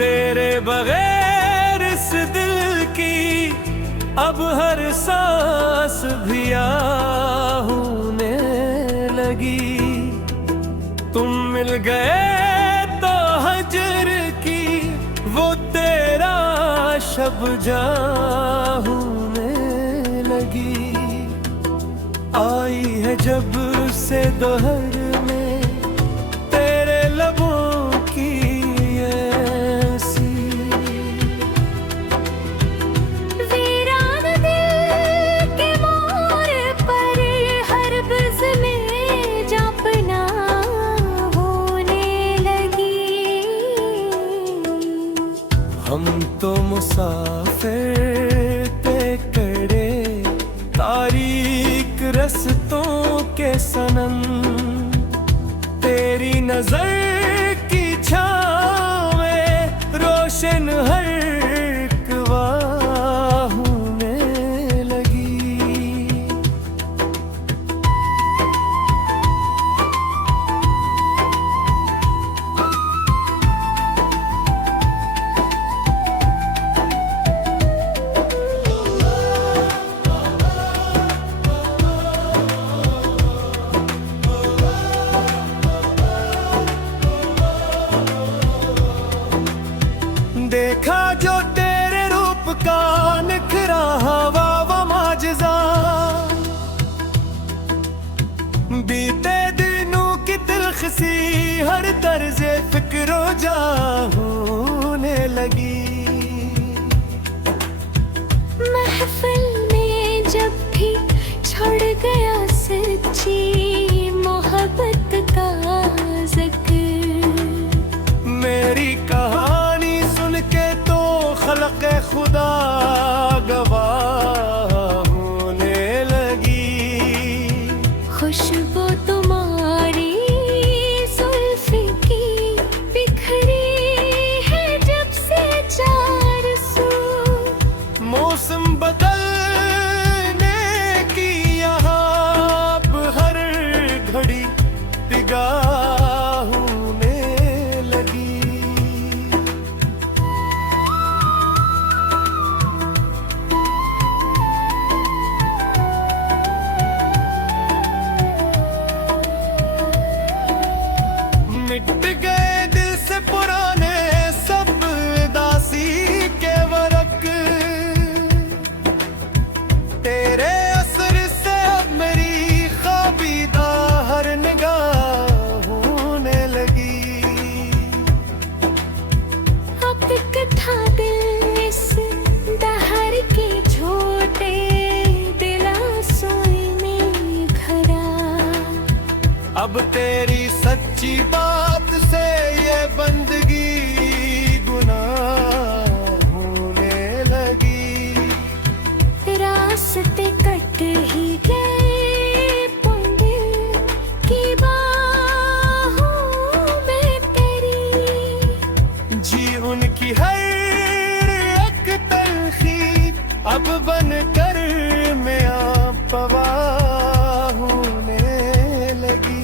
तेरे बगैर इस दिल की अब हर सांस भी आहूने लगी। तुम मिल गए तो हजर की वो तेरा शब जाहूने लगी। आई है जब से दोहर में तेरे लबों की ऐसी वीरान दिल के मोर पर हर बज़्म जापना होने लगी। हम तो मुसाफिर थे कड़े तारीक रस्तों के सनम। तेरी नजर की छाँव में रोशन हर एक वाह होने लगी। देखा जो तेरे रूप का निखरा हवा व माजजा। बीते दिनों की तिलखसी हर तर्ज़े फिक्रो जा होने लगी। महफिल में जब भी छोड़ गया सच्ची मोहब्बत का ज़िक्र। मेरी कहानी सुन के तो खल्क़े खुदा गवाह होने लगी। खुशबू तुम्हारी जुल्फ़ की बिखरी है जब से चार सू। मौसम बदलने की यहाँ अब हर घड़ी निगाह होने लगी। मिट गए दिल से पुराने सब दासी के वरक। तेरे असर से अब मेरी ख्वाबीदा हर निगाह होने लगी। अब इकट्ठा दिल इस दहर के छोटे दिलासों में खरा। अब तेरी सच्ची बात से ये बंदगी गुनाह होने लगी। रास्ते कट ही गए पुण्य की बाहों में तेरी। जी उनकी हर एक तलखी अब बन कर मैं आप पवाह होने लगी।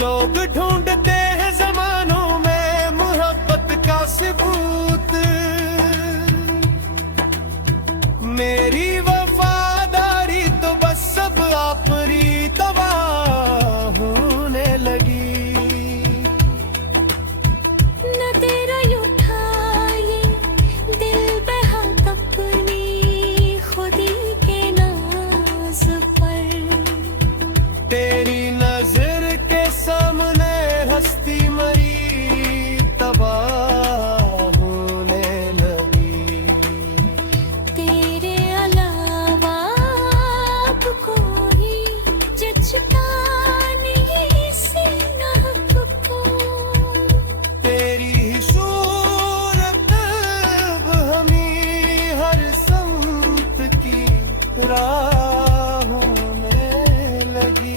लोग ढूंढते हैं जमानों में मोहब्बत का सबूत। मेरी वफादारी तो बस सब आपरी तबाह होने लगी। न तेरा यूं था ये दिल बहक अपनी खुदी के नाज पर। तेरी नजर के सामने हस्ती मरी तबाह होने लगी। तेरे अलावा अब कोई जचता नहीं सीना को। तेरी ही सूरत अब हमें हर संत की राह होने लगी।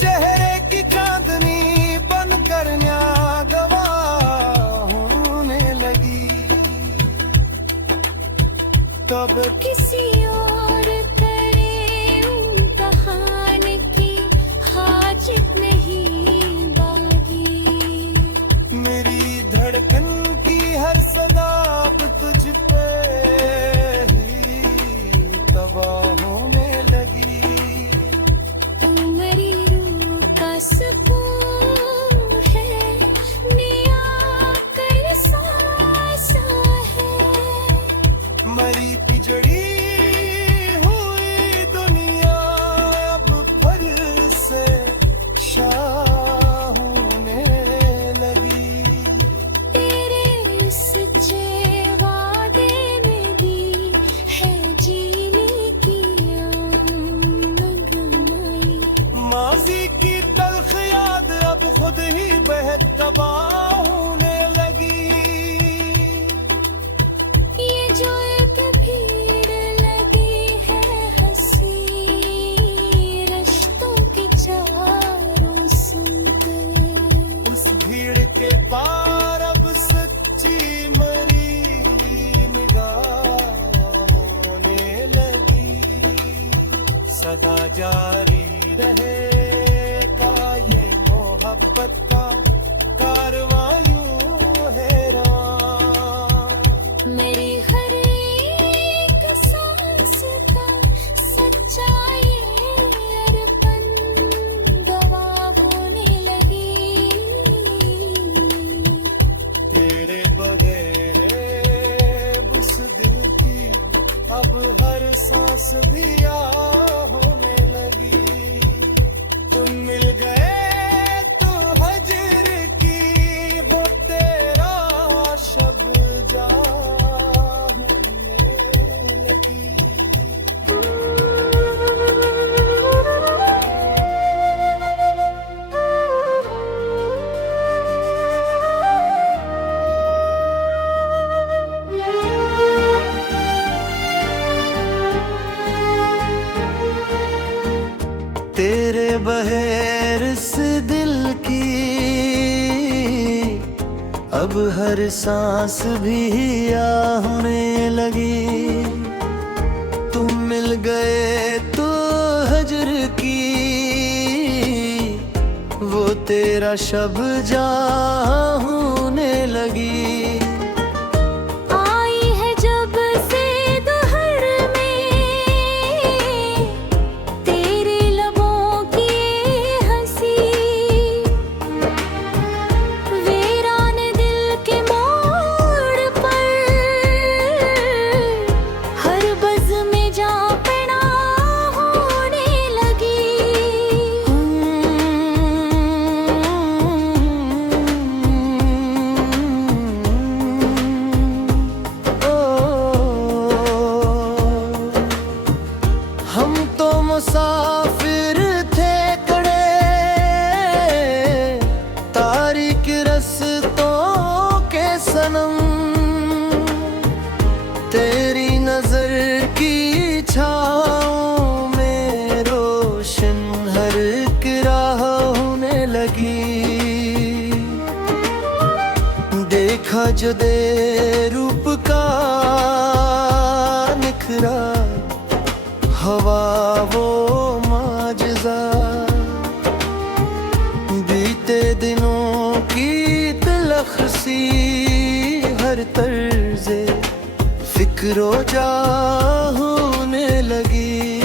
चेहरे की चांदनी बनकर गवाह होने लगी। तब किसी और करे इम्तिहान की हाजत नहीं बागी। मेरी धड़कन की हर सदा अब तुझ पे ही तबाह होने लगी। तू मेरी रूह का सुकून है, निया कर सासा है। मरी पिजड़ी हुई दुनिया अब फिर से शाह होने लगी। तेरे सच्चे वादे में दी है जीने की अंगनाई। माजी की तल्ख याद अब खुद ही बेहद तबाह होने लगी। ये जो एक भीड़ लगी है हंसी रिश्तों की चारों सुनकर। उस भीड़ के पार अब सच्ची मरी निगाह होने लगी। सदा जारी रहेगा ये मोहब्बत का कारवां यूं हैरान। मेरी हर एक सांस का सच्चा ये अरपन गवाह होने लगी। तेरे बगैर उस दिल की अब हर सांस भी आ होने लगी। तुम मिल गए तो हजर की वो तेरा शब जा होने लगी। तेरे बगैर इस दिल की अब हर सांस भी आ होने लगी। तुम मिल गए तो हजर की वो तेरा शब जा होने लगी। आई है जब से दोहर में तेरे लबों की हंसी। वीरान दिल के मोड़ पर हर बज़ में जा पड़ा होने लगी। हम तो मुसाफिर थे कड़े तारीक रस्तों के सनम। तेरी नजर की छाँव में रोशन हर एक राह होने लगी। देखा जो दे रूप का निखरा हवा वो माजजा। बीते दिनों की तलख सी हर तर्ज़े फिक्रो जा होने लगी।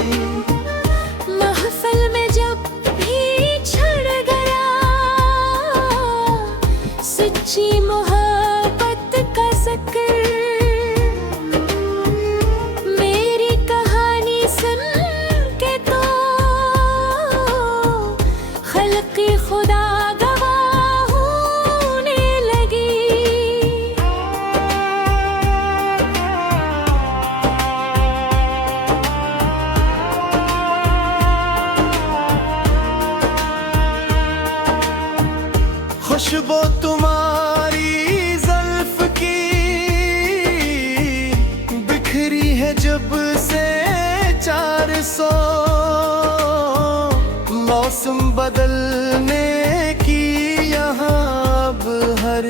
महफिल में जब भी छड़ गया सच्ची मोहब्बत का जिक्र। मेरी कहानी सुन के तो खल्क़ी खुदा गवाह होने लगी। खुशबू तुम्हारी ज़ल्फ़ की बिखरी है जब से 400 मौसम बदलने की यहाँ अब हर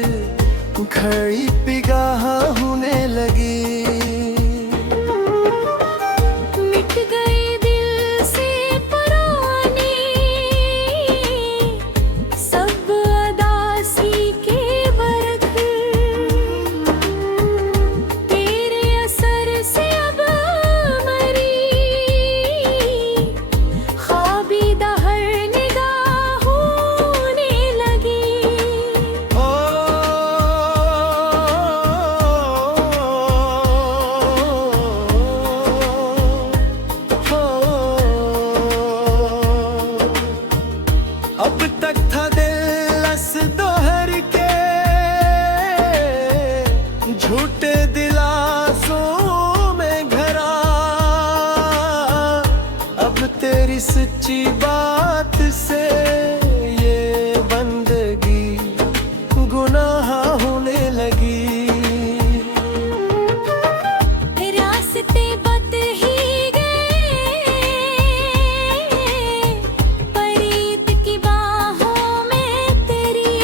घड़ी पिगाह होने लगी। मिट गए दिल से पुराने सब अदासी के बरख, तेरे असर से अब मरी ख्वाबीदा हर निगाह होने लगी। ओ, अब तक था दिल अस दोहर के झूठे दिलासों में घरा, अब तेरी सच्ची बात से ये बंदगी गुनाह होने लगी। रास्ते बत ही गए परीत की बाहों में तेरी,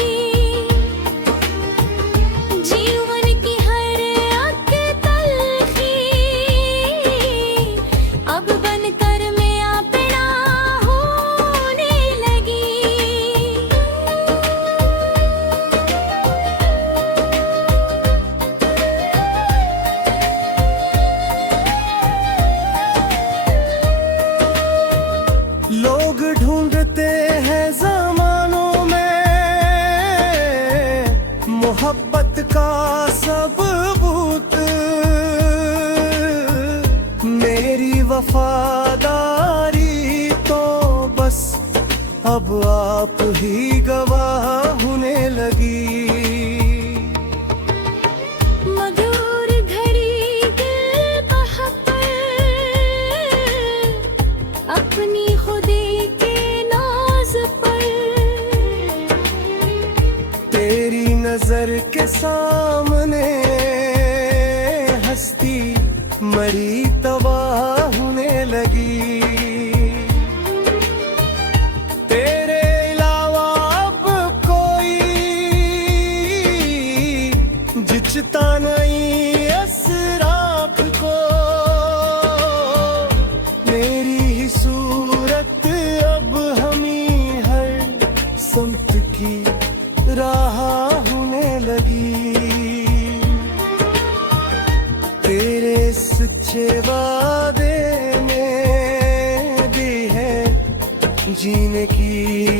जीवन की हर अक तलखी अब बनकर मैं अपना होने लगी। लोग ढूंढते हैं ज़मानों में मोहब्बत का सबूत, मेरी वफादारी तो बस अब आप ही गवाह होने लगी। मधुर घड़ी दिल बहकर अपनी खुदी के नाज पर, तेरी नजर के सामने हस्ती मरी तबाह होने लगी। तेरे अलावा अब कोई जिचता नहीं असराफ को, मेरी ही सूरत अब हमी हर संत की राह होने लगी। तेरे सच्चे वादे में भी है जीने की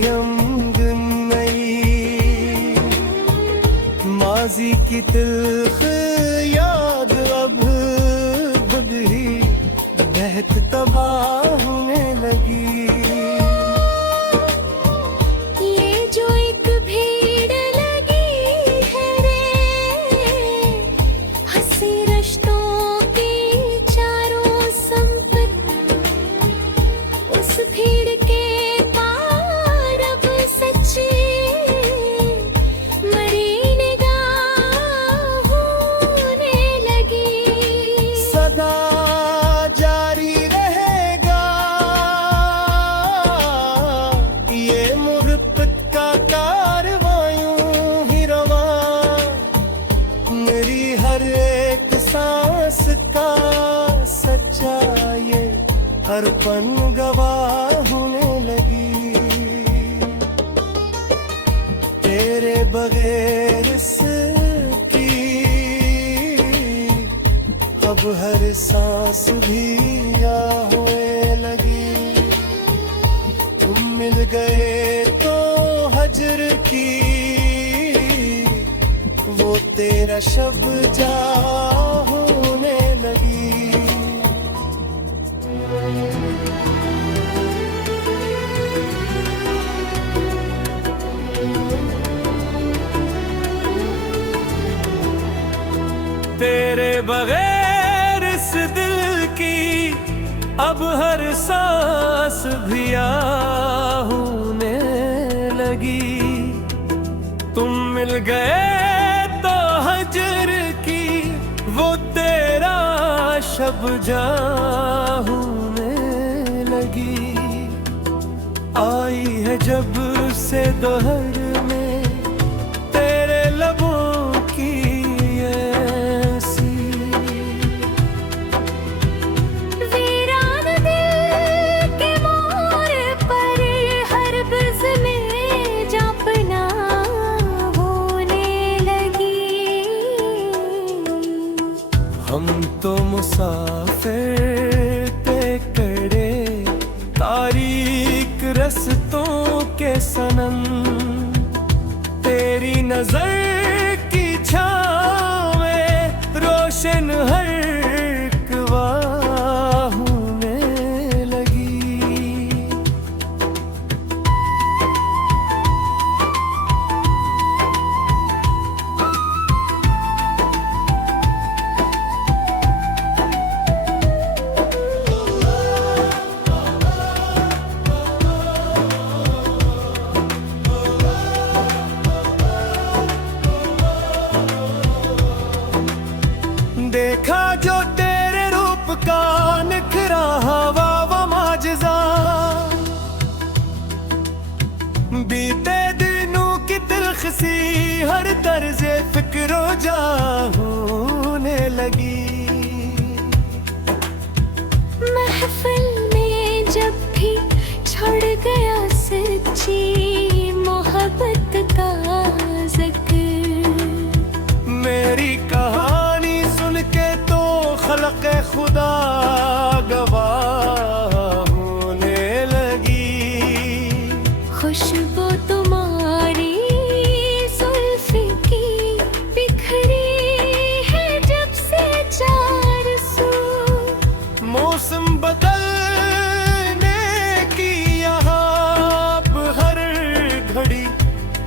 अमद नई, माजी की तिल्ख याद अब खुद ही बहत तबाह होने लगी। ये जो एक भीड़ लगी है रे हंसी रिश्तों की चारों संपत, उस भीड़ के पार अब सच्ची मरी निगाह होने लगी। सदा जारी रहेगा ये मुहब्बत का कारवां यूं ही रवा, मेरी हर एक सांस का सच्चा ये अर्पण गवाह होने लगी। तेरे बगैर इसकी अब हर सांस भी या होए लगी। तुम मिल गए तो हजर की वो तेरा शब जा होने लगी। तेरे बगैर इस दिल की अब हर सांस भी होने लगी। तुम मिल गए तो हजर की वो तेरा शब जा होने लगी। आई है जब से दोहर में तेरे लबों की ऐसी। वीरान दिल के मोर पर हर बज़्म जापना होने लगी। हम तो मुसाफिर थे कड़े तारीक रस्तों के सनम, तेरी नजर की छाँव में रोशन हर एक वाह होने लगी। देखा जो तेरे रूप का निखरा हवा व माजजा, बीते दिनों की तिलखसी हर तर्ज़े फिक्रो जा होने लगी। महफिल में जब भी छोड़ गया सच्ची मोहब्बत का ज़िक्र, मेरी कहानी सुन के तो खलक़े खुदा गवाह होने लगी। खुशबू तुम्हारी जुल्फ की बिखरी है जब से चार सू। मौसम बदलने की यहाँ अब हर घड़ी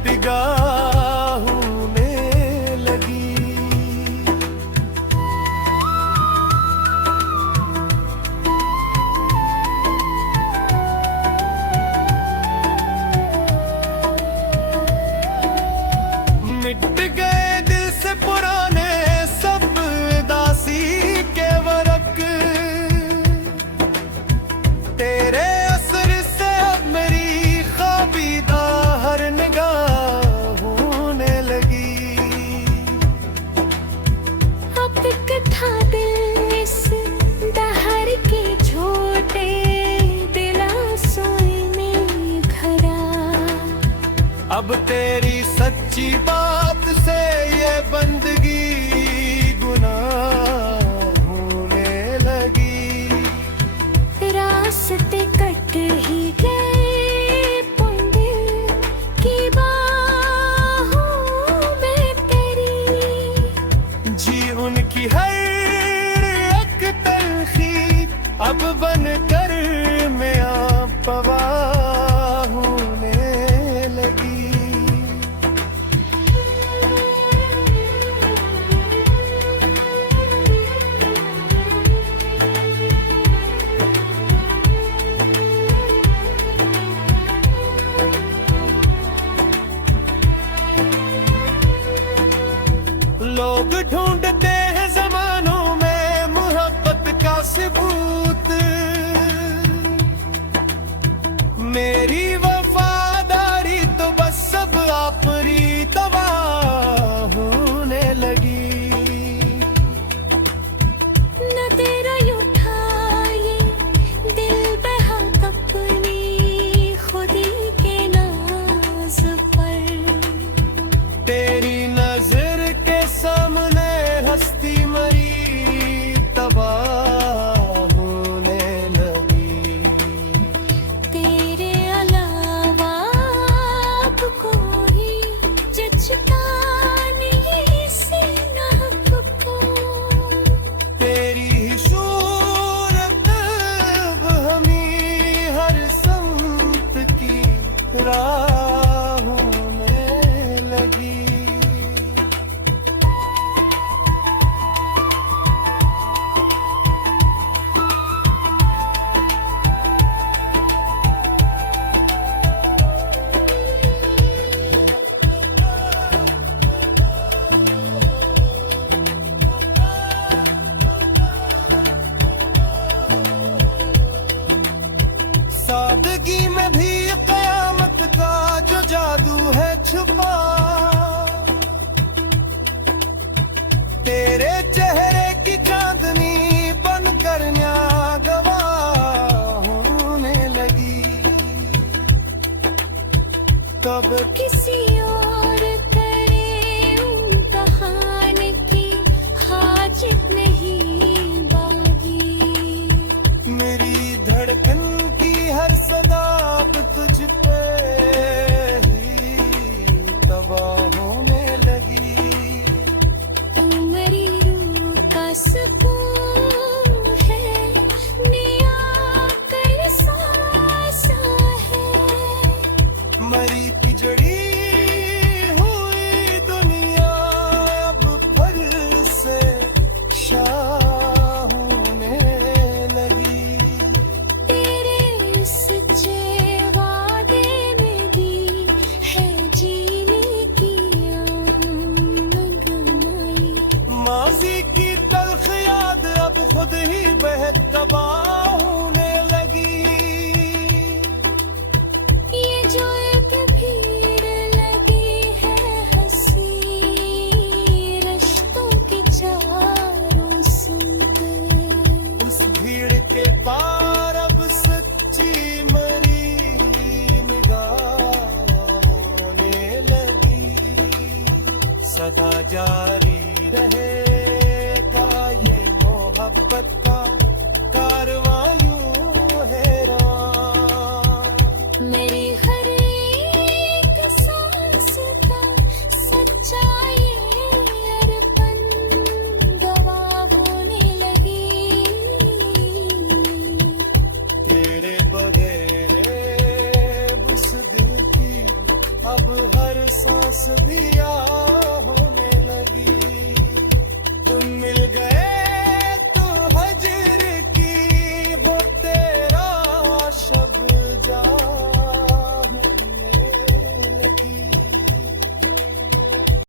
पिगाह होने लगी। मिट गए दिल से पुराने सब दासी के वरक, तेरे असर से अब मेरी ख्वाबीदा हर निगाह होने लगी। अब कथा दिल इस दहर के छोटे दिलासों में घरा। अब तेरी सच्ची बात से ये बंदगी गुनाह होने लगी। रास्ते कट ही गए पुण्य की बाहों में तेरी। जी उनकी हर एक तलखी अब बन कर मैं पवा होने लगी। तब किसी और करे इम्तिहान की हाजत नहीं बागी। मेरी धड़कन की हर सदा अब तुझ पे ही तबाह होने लगी। तू मेरी रूह का सुकून है, निया कर सांसा है। मरी की जड़ी हुई दुनिया अब फल से शाह होने लगी। तेरे सच्चे वादे में दी है जीने की अंगनाई। माजी की तल्ख याद अब खुद ही बेहद तबाह होने लगी। ये जो एक भीड़ लगी है हंसी रिश्तों की चारों सुनकर। उस भीड़ के पार अब सच्ची मरी निगाह होने लगी। सदा जारी रहेगा ये मोहब्बत का कारवां यूं हैरान। मेरी हर एक सांस का सच्चा ये अरपन गवाह होने लगी। तेरे बगैर उस दिल की अब हर सांस भी आ होने लगी। तुम मिल गए तो हजर की हो तेरा शब जा